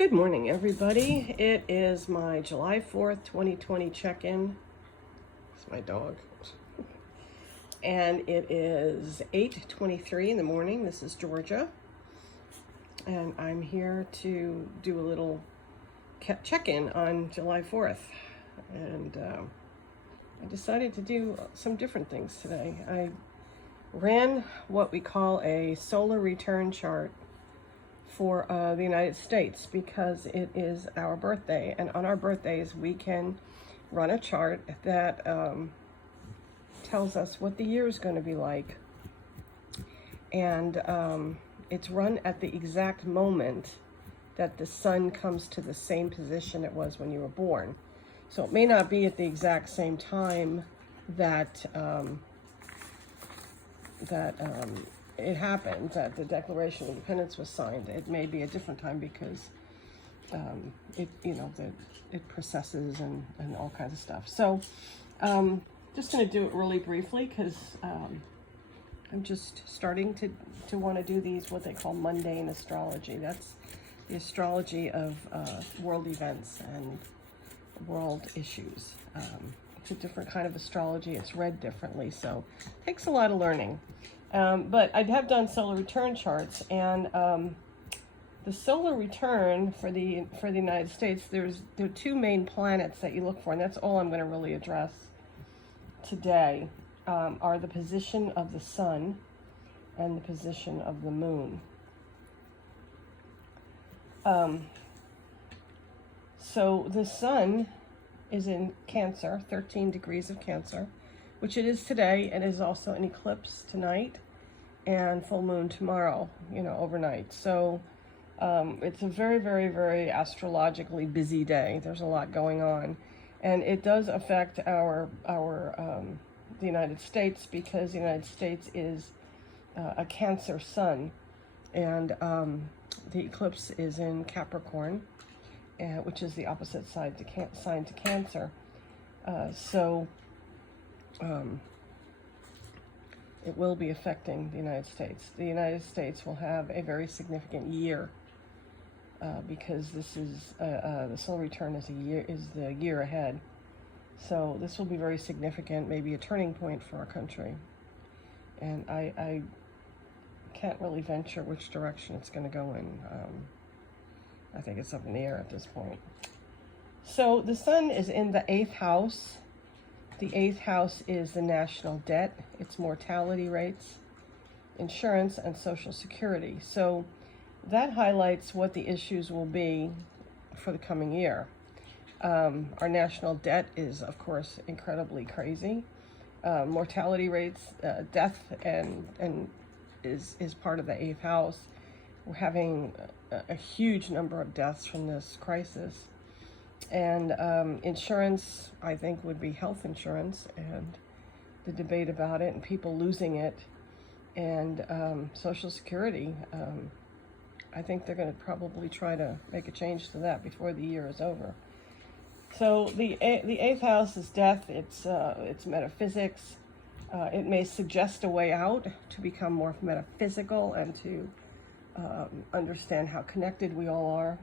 Good morning, everybody. It is my July 4th, 2020 check-in. It's my dog. And it is 8:23 in the morning. This is Georgia. And I'm here to do a little check-in on July 4th. And I decided to do some different things today. I ran what we call a solar return chart for the United States because it is our birthday, and on our birthdays we can run a chart that tells us what the year is going to be like, and it's run at the exact moment that the sun comes to the same position it was when you were born. So it may not be at the exact same time that it happened, that the Declaration of Independence was signed. It may be a different time because it processes and all kinds of stuff. So just going to do it really briefly because I'm just starting to want to do these, what they call mundane astrology. That's the astrology of world events and world issues. It's a different kind of astrology. It's read differently, so it takes a lot of learning. But I have done solar return charts, and the solar return for the United States, there are two main planets that you look for, and that's all I'm going to really address today, are the position of the sun and the position of the moon. So the sun is in Cancer, 13 degrees of Cancer, which it is today. It is also an eclipse tonight and full moon tomorrow, overnight. So it's a very, very, very astrologically busy day. There's a lot going on. And it does affect the United States, because the United States is a Cancer sun. And the eclipse is in Capricorn, which is the opposite sign to Cancer. It will be affecting the United States. The United States will have a very significant year because this is the solar return is the year ahead. So this will be very significant, maybe a turning point for our country. And I can't really venture which direction it's going to go in. I think it's up in the air at this point. So the sun is in the 8th house. The 8th house is the national debt, its mortality rates, insurance, and Social Security. So that highlights what the issues will be for the coming year. Our national debt is, of course, incredibly crazy. Mortality rates, death, and is part of the 8th house. We're having a huge number of deaths from this crisis. And insurance, I think, would be health insurance, and the debate about it and people losing it. And Social Security, I think they're going to probably try to make a change to that before the year is over. So the 8th house is death. It's metaphysics. It may suggest a way out to become more metaphysical and to understand how connected we all are.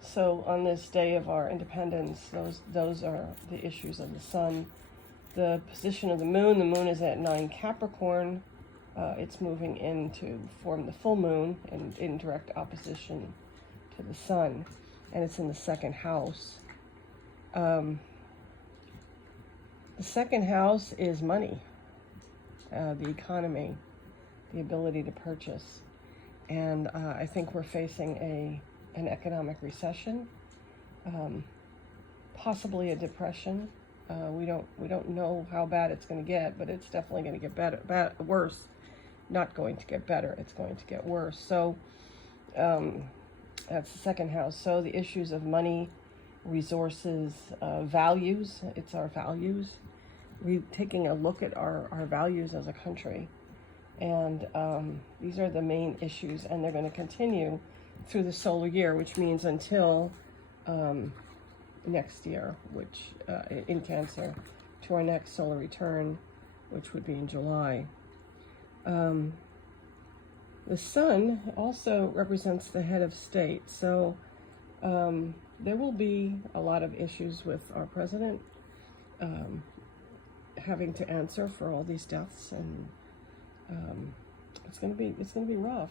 So on this day of our independence, those are the issues of the sun. The position of the moon is at 9 Capricorn. It's moving in to form the full moon in direct opposition to the sun, and it's in the 2nd house. The 2nd house is money, the economy, the ability to purchase. And I think we're facing an economic recession, possibly a depression. We don't know how bad it's going to get, but it's definitely going to get worse. Not going to get better. It's going to get worse. So that's the 2nd house. So the issues of money, resources, values. It's our values. We're taking a look at our values as a country, and these are the main issues, and they're going to continue through the solar year, which means until next year, which in Cancer, to our next solar return, which would be in July. The sun also represents the head of state, so there will be a lot of issues with our president having to answer for all these deaths, and it's gonna be rough.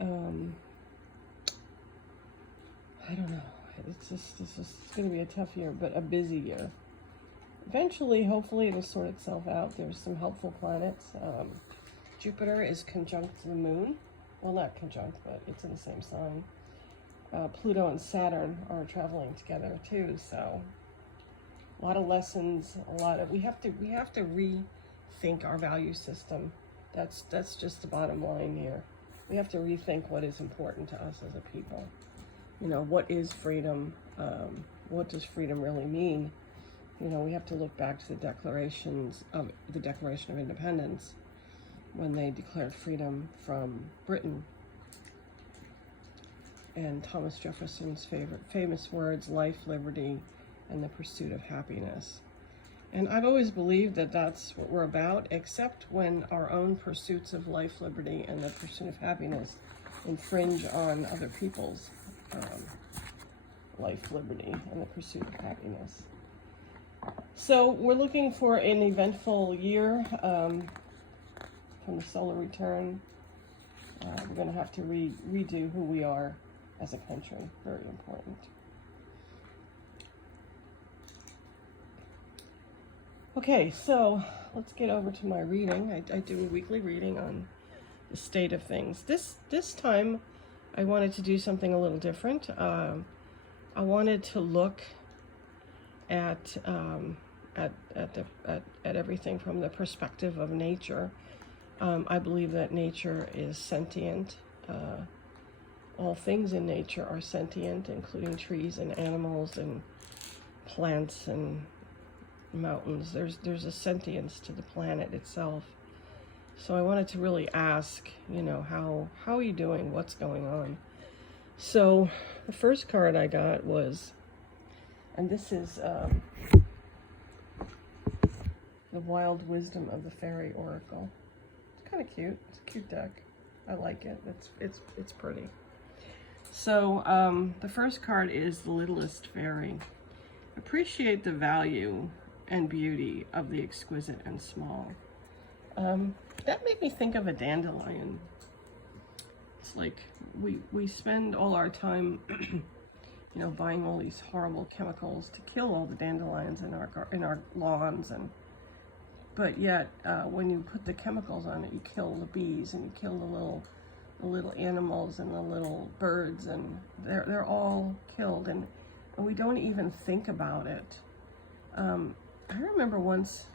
I don't know. It's gonna be a tough year, but a busy year. Eventually, hopefully, it'll sort itself out. There's some helpful planets. Jupiter is conjunct the moon. Well, not conjunct, but it's in the same sign. Pluto and Saturn are traveling together too, so a lot of lessons. We have to rethink our value system. That's just the bottom line here. We have to rethink what is important to us as a people. You know, what is freedom? What does freedom really mean? You know, we have to look back to the Declaration of Independence, when they declared freedom from Britain. And Thomas Jefferson's famous words, life, liberty, and the pursuit of happiness. And I've always believed that that's what we're about, except when our own pursuits of life, liberty, and the pursuit of happiness infringe on other people's life, liberty, and the pursuit of happiness. So we're looking for an eventful year from the solar return. We're going to have to redo who we are as a country. Very important. Okay, so let's get over to my reading. I do a weekly reading on the state of things. This time, I wanted to do something a little different. I wanted to look at everything from the perspective of nature. I believe that nature is sentient. All things in nature are sentient, including trees and animals and plants and mountains. There's a sentience to the planet itself. So I wanted to really ask, you know, how are you doing? What's going on? So the first card I got was, and this is the Wild Wisdom of the Fairy Oracle. It's kind of cute. It's a cute deck. I like it. It's pretty. So the first card is the Littlest Fairy. Appreciate the value and beauty of the exquisite and small. That made me think of a dandelion. It's like we spend all our time, you know, buying all these horrible chemicals to kill all the dandelions in our lawns, but yet when you put the chemicals on it, you kill the bees and you kill the little animals and the little birds, and they're all killed, and we don't even think about it. I remember once,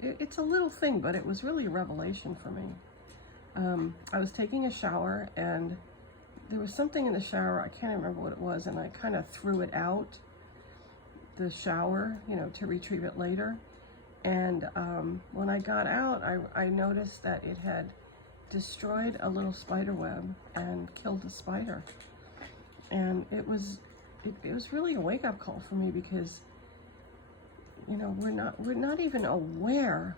it's a little thing, but it was really a revelation for me. I was taking a shower, and there was something in the shower, I can't remember what it was, and I kind of threw it out the shower, you know, to retrieve it later. And when I got out, I noticed that it had destroyed a little spider web and killed a spider. And it was really a wake-up call for me, because, you know, we're not even aware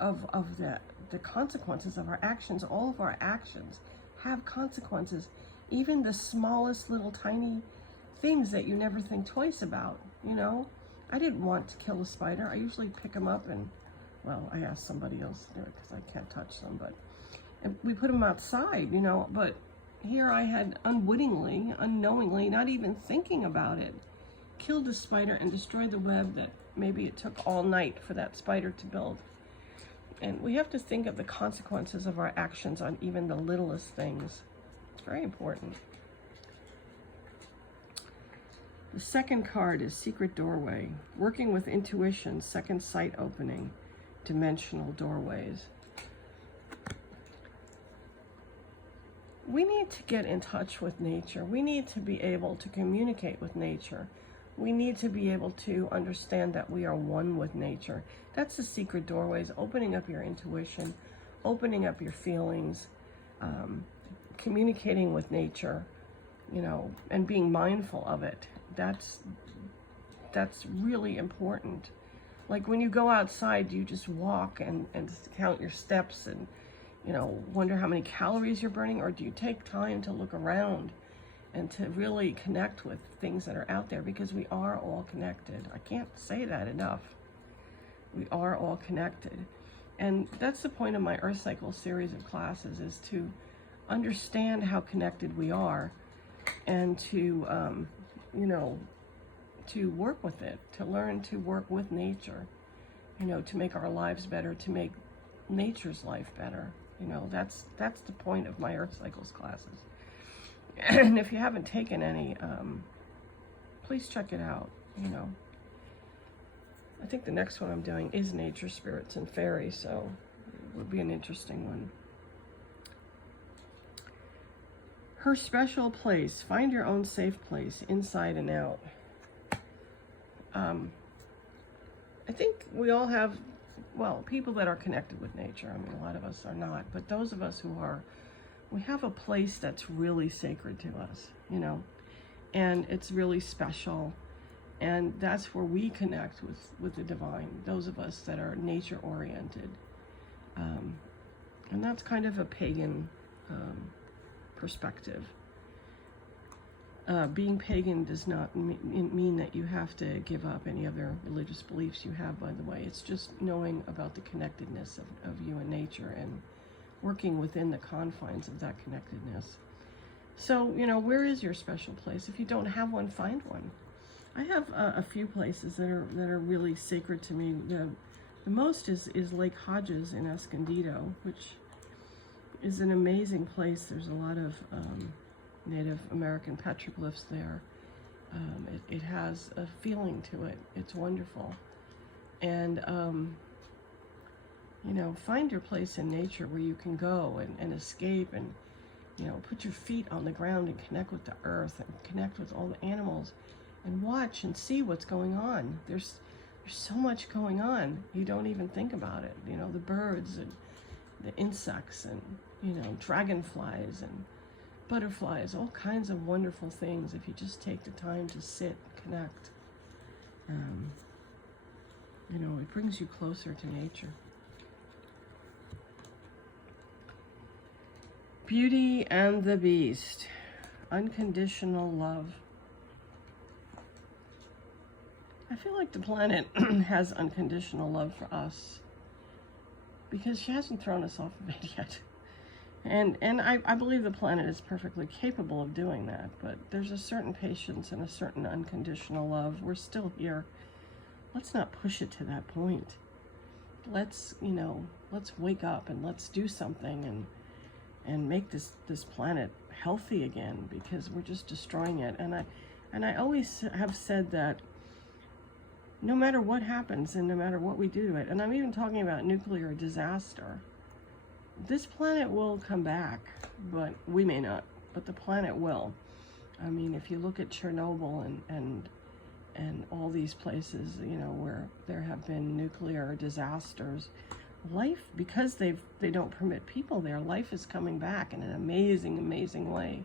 of the consequences of our actions. All of our actions have consequences, even the smallest little tiny things that you never think twice about. You know, I didn't want to kill a spider. I usually pick them up and, well, I asked somebody else to do it because I can't touch them, but we put them outside, you know. But here I had unwittingly, unknowingly, not even thinking about it, killed a spider and destroyed the web that maybe it took all night for that spider to build. And we have to think of the consequences of our actions on even the littlest things. It's very important. The second card is Secret Doorway. Working with intuition, second sight opening, dimensional doorways. We need to get in touch with nature. We need to be able to communicate with nature. We need to be able to understand that we are one with nature. That's the secret doorways, opening up your intuition, opening up your feelings, communicating with nature, you know, and being mindful of it. That's really important. Like when you go outside, you just walk and count your steps, and wonder how many calories you're burning? Or do you take time to look around and to really connect with things that are out there? Because we are all connected. I can't say that enough. We are all connected. And that's the point of my Earth Cycle series of classes, is to understand how connected we are, and to, to work with it, to learn to work with nature, to make our lives better, to make nature's life better. That's the point of my Earth Cycles classes. And if you haven't taken any, please check it out. I think the next one I'm doing is Nature, Spirits, and Fairies, so it would be an interesting one. Her special place. Find your own safe place, inside and out. I think we all have, people that are connected with nature. I mean, a lot of us are not, but those of us who are, we have a place that's really sacred to us, and it's really special. And that's where we connect with the divine, those of us that are nature-oriented. And that's kind of a pagan perspective. Being pagan does not mean that you have to give up any other religious beliefs you have, by the way. It's just knowing about the connectedness of you and nature, and working within the confines of that connectedness. So, where is your special place? If you don't have one, find one. I have a few places that are really sacred to me. The most is Lake Hodges in Escondido, which is an amazing place. There's a lot of Native American petroglyphs there. It has a feeling to it. It's wonderful. And, find your place in nature where you can go and escape, and, put your feet on the ground and connect with the earth and connect with all the animals, and watch and see what's going on. There's so much going on. You don't even think about it. The birds and the insects and, dragonflies and butterflies, all kinds of wonderful things if you just take the time to sit and connect. It brings you closer to nature. Beauty and the Beast. Unconditional love. I feel like the planet has unconditional love for us, because she hasn't thrown us off of it yet. And I believe the planet is perfectly capable of doing that, but there's a certain patience and a certain unconditional love. We're still here. Let's not push it to that point. Let's wake up and let's do something and make this planet healthy again, because we're just destroying it. And I always have said that no matter what happens and no matter what we do to it, and I'm even talking about nuclear disaster, this planet will come back, but we may not, but the planet will. I mean, if you look at Chernobyl and all these places, where there have been nuclear disasters, life, because they don't permit people there, life is coming back in an amazing, amazing way.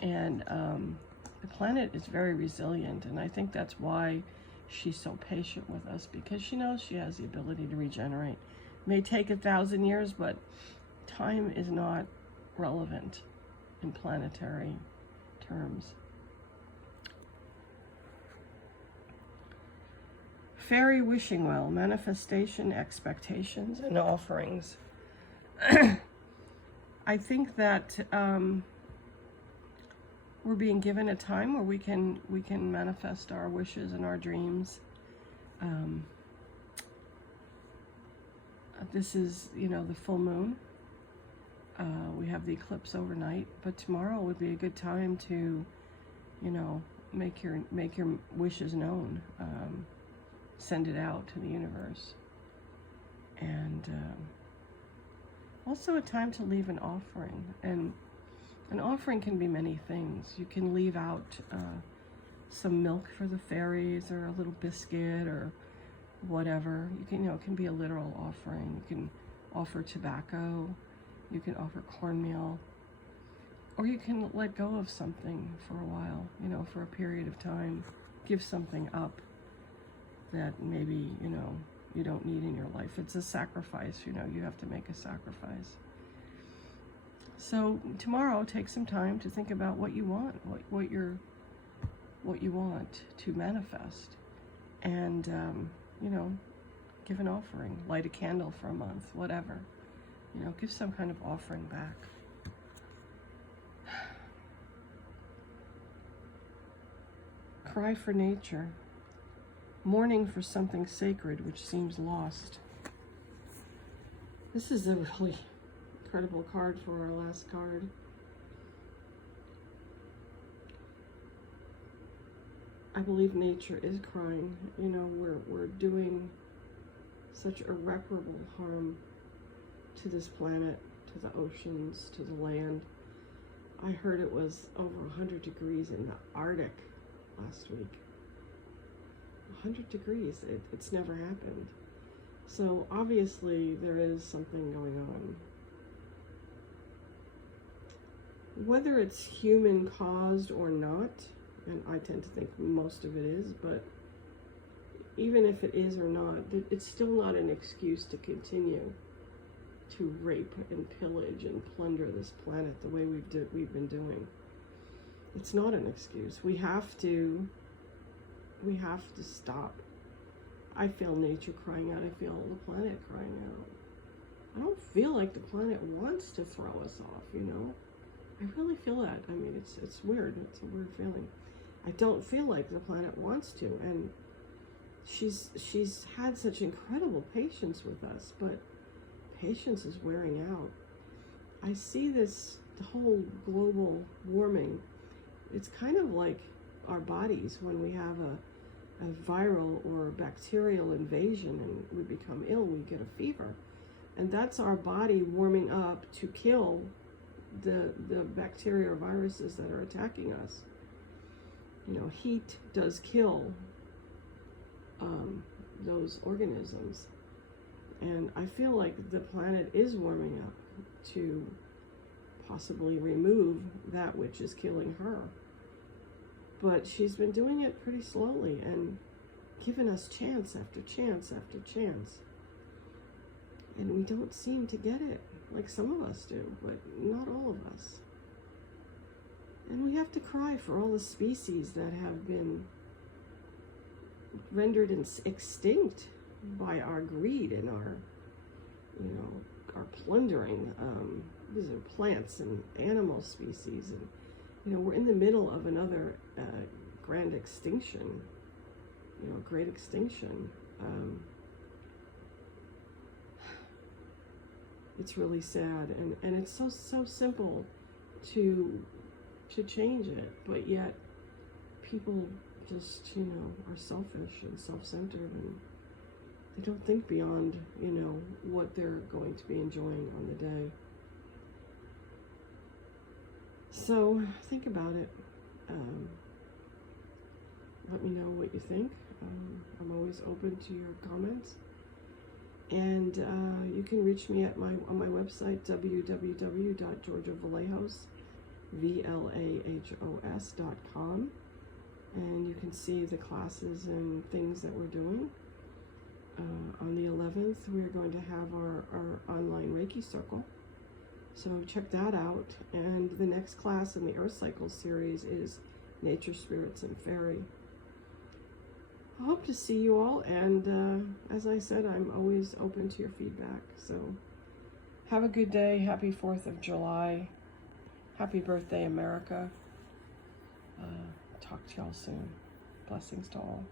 And the planet is very resilient, and I think that's why she's so patient with us, because she knows she has the ability to regenerate. It may take 1,000 years, but time is not relevant in planetary terms. Fairy wishing well, manifestation, expectations, and offerings. I think that we're being given a time where we can manifest our wishes and our dreams. This is, the full moon. We have the eclipse overnight, but tomorrow would be a good time to, make your wishes known. Send it out to the universe. And also a time to leave an offering. And an offering can be many things. You can leave out some milk for the fairies, or a little biscuit, or whatever. You can, it can be a literal offering. You can offer tobacco. You can offer cornmeal. Or you can let go of something for a while, for a period of time. Give something up that maybe, you don't need in your life. It's a sacrifice, you have to make a sacrifice. So tomorrow, take some time to think about what you want, what you want to manifest, and you know, give an offering, light a candle for a month, whatever. You know, give some kind of offering back. Cry for nature. Mourning for something sacred which seems lost. This is a really incredible card for our last card. I believe nature is crying. You know, we're doing such irreparable harm to this planet, to the oceans, to the land. I heard it was over 100 degrees in the Arctic last week. 100 degrees, it's never happened. So obviously there is something going on. Whether it's human caused or not, and I tend to think most of it is, but even if it is or not, it's still not an excuse to continue to rape and pillage and plunder this planet the way we've been doing. It's not an excuse. We have to stop. I feel nature crying out. I feel the planet crying out. I don't feel like the planet wants to throw us off, you know? I really feel that. I mean, it's weird. It's a weird feeling. I don't feel like the planet wants to, and she's had such incredible patience with us, but patience is wearing out. I see the whole global warming. It's kind of like our bodies when we have a viral or bacterial invasion and we become ill, we get a fever. And that's our body warming up to kill the bacteria or viruses that are attacking us. You know, heat does kill those organisms. And I feel like the planet is warming up to possibly remove that which is killing her. But she's been doing it pretty slowly and giving us chance after chance after chance. And we don't seem to get it, like some of us do, but not all of us. And we have to cry for all the species that have been rendered extinct by our greed and our, you know, our plundering. These are plants and animal species, and you know, we're in the middle of another grand extinction. You know, great extinction. It's really sad, and it's so simple to change it, but yet people just, you know, are selfish and self-centered, and they don't think beyond, you know, what they're going to be enjoying on the day. So think about it. Let me know what you think. I'm always open to your comments. And you can reach me at on my website, www.georgiavallejos.com, and you can see the classes and things that we're doing. On the 11th, we're going to have our online Reiki circle, so check that out. And the next class in the Earth Cycle series is Nature, Spirits, and Fairy. I hope to see you all, and as I said, I'm always open to your feedback. So have a good day. Happy 4th of July. Happy birthday, America. Talk to y'all soon. Blessings to all.